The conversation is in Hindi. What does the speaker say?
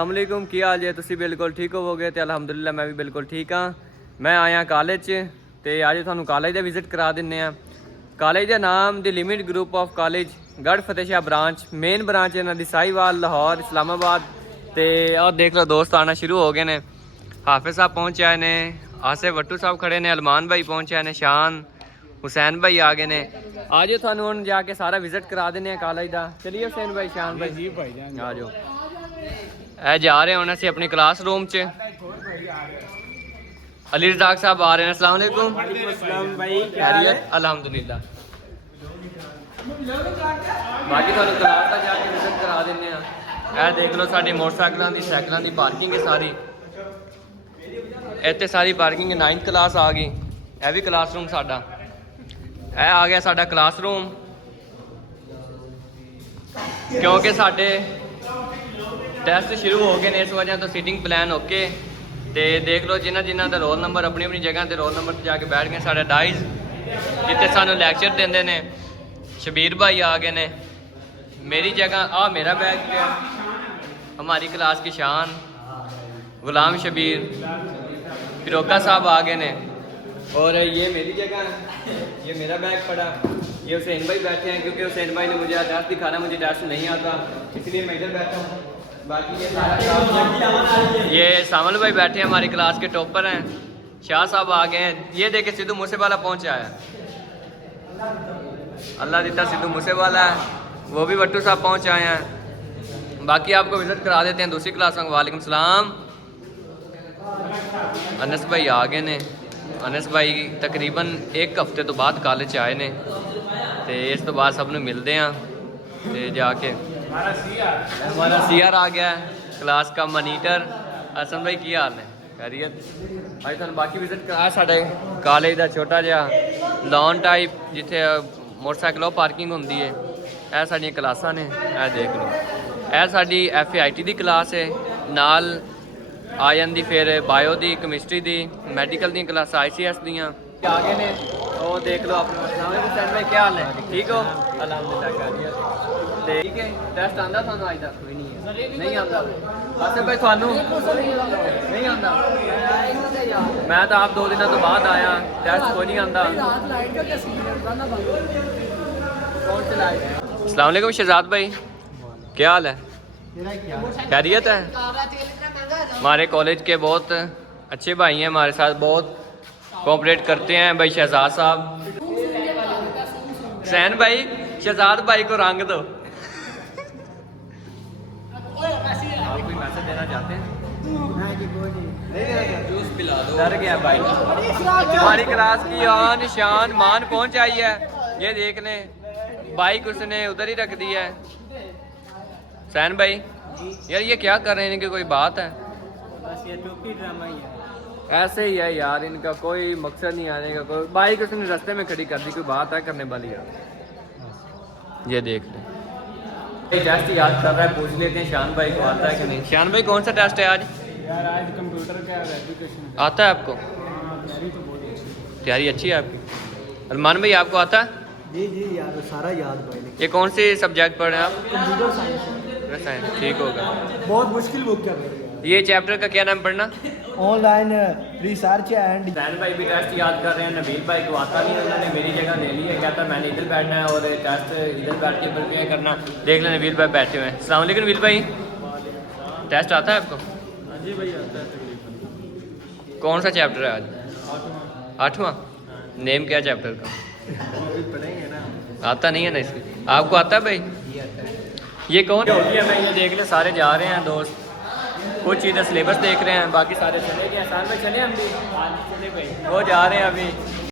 अस्सलामुअलैकुम की हाल है तुसी बिल्कुल ठीक होवोगे तो अलहमदुलिल्लाह मैं भी बिल्कुल ठीक हाँ। मैं आया कॉलेज तो अज थानू कॉलेज का विजिट करा दिन्ने आ। कॉलेज का नाम the limit group of college गढ़ फतेह ब्रांच मेन ब्रांच इन्हों की साहिवाल लाहौर इस्लामाबाद। तो और देख लो दोस्त आना शुरू हो गए ने। हाफिज साहब पहुँचे आए ने, आसिफ वट्टू साहब खड़े ने, अलमान भाई पहुँचे आए ने, शान हुसैन भाई आ गए ने। आज थानू हम जाके सारा विजिट करा दें कॉलेज का। चलिए हुसैन भाई शान भाई जी भाई आ जाओ। ए जा रहे हैं असी अपनी क्लास रूम च। अली रज़ाक साहब आ रहे हैं। अस्सलाम वालेकुम भाई, खैरियत? अल्हम्दुलिल्लाह। बाकी तुहानू क्लास का जाके विजिट करा देने। ए देख लो साडी मोटरसाइकिलों की साइकिलों की पार्किंग है सारी। इतने सारी पार्किंग है। 9th क्लास आ गई। यह भी क्लास रूम साडा। ए आ गया साडा क्लास रूम क्योंकि साडे टेस्ट शुरू हो गए ने, इस वजह तो सीटिंग प्लान ओके। तो देख लो जिन्हों का रोल नंबर अपनी अपनी जगह पर रोल नंबर पर जाके बैठ गए। साढ़े डाइज जितने सानू लैक्चर देंगे ने शबीर भाई आ गए ने। मेरी जगह आ मेरा बैग पे, हमारी क्लास की शान गुलाम शबीर फिरोका साहब आ गए ने। और ये मेरी जगह है, ये मेरा बैग पड़ा। ये हुसैन भाई बैठे हैं क्योंकि हुसैन भाई ने मुझे टेस्ट दिखाना, मुझे टेस्ट नहीं आता इसलिए मैं इधर बैठा हूँ। बाकी ये सारा ये सामल भाई बैठे हैं, हमारी क्लास के टॉपर हैं। शाह साहब आ गए हैं। ये देखे सिद्धू मूसेवाला पहुंचा है, अल्लाह दिता सिद्धू मूसेवाला है। वो भी वट्टू साहब पहुंच आए हैं। बाकी आपको विजिट करा देते हैं दूसरी क्लास में। वालेकुम सलाम। अनस भाई आ गए ने। अनस भाई तकरीबन एक हफ्ते तो बाद कॉलेज आए ने। तो इस तो बाद सबनों मिलते हैं तो जाके। हमारा सीआर आ गया क्लास का मॉनिटर। हसन भाई की हाल है? खैरियत? अज तुम बाकी विजिट करा साढ़े कॉलेज का छोटा जहा लॉन टाइप जिथे मोटरसाइकिल पार्किंग होंगी है। यह साडियां क्लासां ने। यह देख लो यह साडी FAIT की क्लास है। नाल आ जाती फिर बायो की, केमिस्ट्री की, मैडिकल दी क्लास ICS दियाँ आ गए ने। वो देख लो अपना क्या हाल है? ठीक हो? अल्हम्दुलिल्लाह खैरियत। ठीक है। टेस्ट आंदा थानू अज तक? कोई नहीं आंदा। आसिफ भाई थानू नहीं आंदा? मैं तो आप 2 दिनों तो बाद आया, टेस्ट कोई नहीं आंदा। अस्सलाम वालेकुम शहजाद भाई, क्या हाल है? खैरियत है? हमारे कॉलेज के बहुत अच्छे भाई हैं, हमारे साथ बहुत कोऑपरेट करते हैं भाई। शहजाद साहब, हुसैन भाई, शहजाद भाई को रंग दो। आप कोई मैसेज देना चाहते हैं? जूस पिला दो। डर गया भाई। हमारी क्लास की आन शान मान पहुंच आई है। ये देख लें बाइक उसने उधर ही रख दी है। हुसैन भाई यार ये क्या कर रहे हैं? इनकी कोई बात है? बस ये टोपी ड्रामा ही है। ऐसे ही है यार, इनका कोई मकसद नहीं आने का। कोई बाइक उसने रास्ते में खड़ी कर दी, कोई बात है करने वाली यार? ये देख लें टेस्ट याद कर रहा है, पूछ लेते हैं शान भाई को आता है कि नहीं। शान भाई कौन सा टेस्ट है आज? यार आज कंप्यूटर का एजुकेशन आता है आपको? तैयारी तो बहुत अच्छी है। तैयारी अच्छी है आपकी। अरमान भाई आपको आता है? जी यार सारा याद भाई। ये कौन से सब्जेक्ट पढ़ रहे हैं आप? Computer science. ठीक होगा। बहुत मुश्किल बुक है भाई। ये चैप्टर का क्या नाम पढ़ना? Online research and. हुसैन भाई भी टेस्ट याद कर रहे हैं। नबील भाई को आता नहीं, उन्होंने मेरी जगह ले ली है। कहता मैंने इधर बैठना है और टेस्ट इधर बैठ के प्रिपेयर करना। देख लें नबील भाई बैठे हुए हैं। अस्सलाम वालेकुम नबील भाई, टेस्ट आता है आपको? जी भाई आता है तकरीबन। कौन सा चैप्टर है आज? 8वां। नेम क्या चैप्टर का? पढ़ेंगे ना। आता नहीं है ना इसकी? आपको आता है भाई? ये कौन हो गया? मैं ये देख ले सारे जा रहे हैं दोस्त, कुछ चीज़ें सिलेबस देख रहे हैं, बाकी सारे चले गए। साल में चले हम भी चले भाई, वो जा रहे हैं अभी।